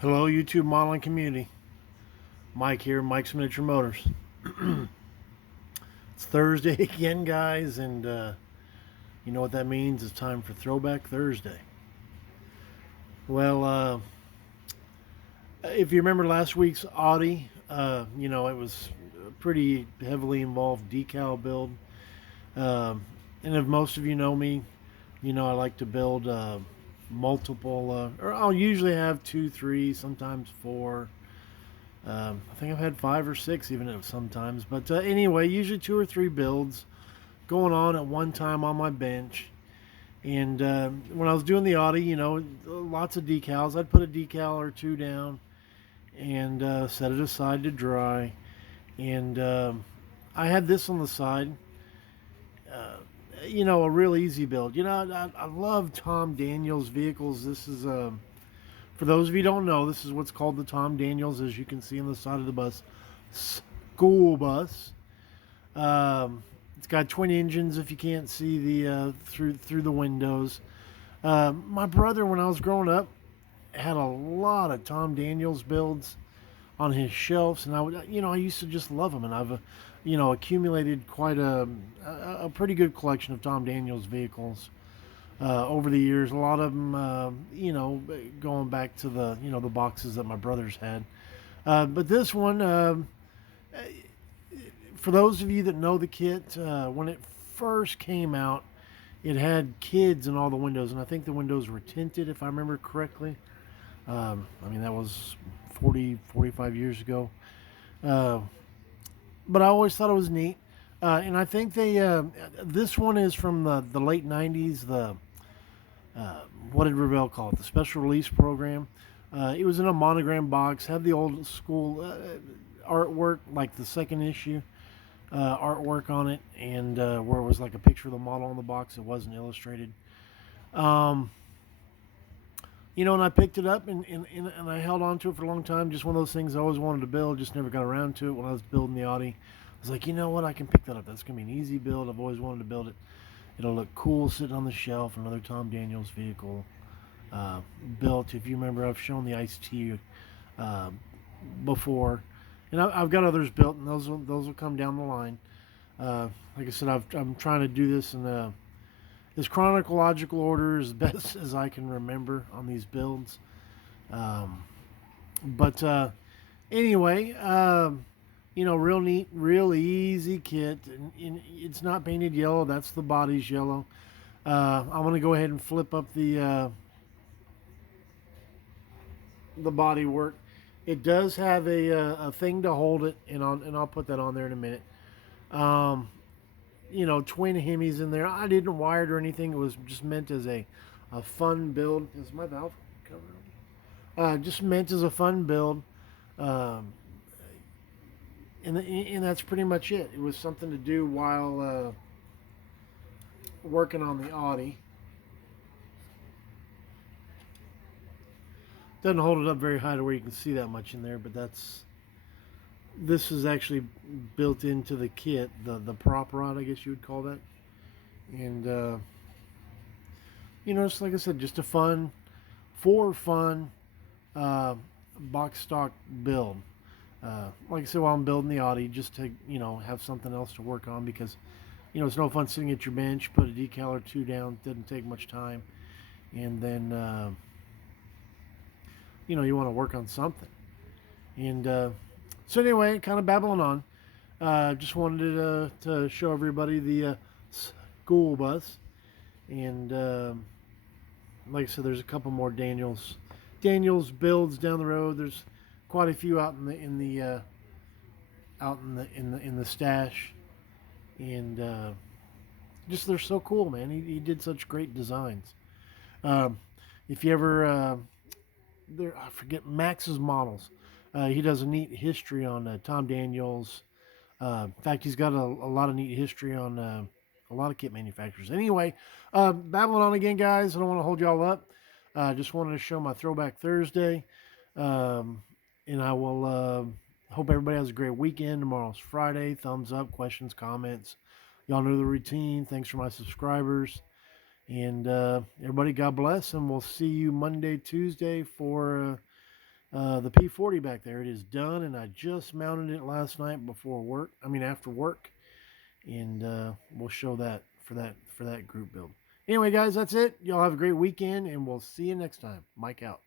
Hello, YouTube modeling community. Mike here, Mike's Miniature Motors. It's Thursday again, guys, and you know what that means? It's time for Throwback Thursday. Well, if you remember last week's Audi, it was a pretty heavily involved decal build. And if most of you know me, I like to build multiple, or I'll usually have two, three, sometimes four. I think I've had five or six even sometimes. But anyway, usually two or three builds going on at one time on my bench. And when I was doing the Audi, lots of decals. I'd put a decal or two down and set it aside to dry. And I had this on the side. A real easy build. I love Tom Daniels vehicles. This is for those of you who don't know, this is what's called the Tom Daniels, as you can see on the side of the bus. School bus. It's got twin engines. If you can't see the through the windows, my brother, when I was growing up, had a lot of Tom Daniels builds on his shelves, and I used to just love them, and I've, accumulated quite a pretty good collection of Tom Daniels vehicles over the years. A lot of them, going back to the boxes that my brothers had. But this one, for those of you that know the kit, when it first came out, it had kids in all the windows, and I think the windows were tinted, if I remember correctly. That was 45 years ago. But I always thought it was neat. And I think this one is from the late 90s, what did Revell call it? The special release program. It was in a Monogram box, had the old school artwork, like the second issue artwork on it, and where it was like a picture of the model on the box. It wasn't illustrated. Um, and I picked it up and I held on to it for a long time. Just one of those things I always wanted to build, just never got around to it. When I was building the Audi, I was like, you know what, I can pick that up. That's going to be an easy build. I've always wanted to build it. It'll look cool sitting on the shelf. Another Tom Daniels vehicle built. If you remember, I've shown the Ice-T uh, before. And I've got others built, and those will come down the line. Like I said, I'm trying to do this in as chronological order as best as I can remember on these builds. But anyway, real neat, real easy kit. And it's not painted yellow. That's the body's yellow. I'm going to go ahead and flip up the body work. It does have a thing to hold it, and I'll put that on there in a minute. Twin Hemis in there. I didn't wire it or anything. It was just meant as a fun build. Is my valve covered? Just meant as a fun build. Um, and that's pretty much it. It was something to do while working on the Audi. Doesn't hold it up very high to where you can see that much in there, but this is actually built into the kit, the prop rod, I guess you would call that. And it's like I said, just a fun box stock build. Like I said, while I'm building the Audi, just to have something else to work on, because it's no fun sitting at your bench. Put a decal or two down, doesn't take much time, and then you want to work on something. And so anyway, kind of babbling on. Just wanted to show everybody the school bus, and like I said, there's a couple more Daniels builds down the road. There's quite a few out in the stash, and just they're so cool, man. He did such great designs. Um, if you ever I forget Max's models. He does a neat history on Tom Daniels. In fact, he's got a lot of neat history on a lot of kit manufacturers. Anyway, babbling on again, guys. I don't want to hold y'all up. Just wanted to show my Throwback Thursday. And I will hope everybody has a great weekend. Tomorrow's Friday. Thumbs up, questions, comments. Y'all know the routine. Thanks for my subscribers. And everybody, God bless. And we'll see you Monday, Tuesday for the P40 back there. It is done, and I just mounted it last night before work. I mean after work, and we'll show that for that group build. Anyway, guys, that's it. Y'all have a great weekend, and we'll see you next time. Mike out.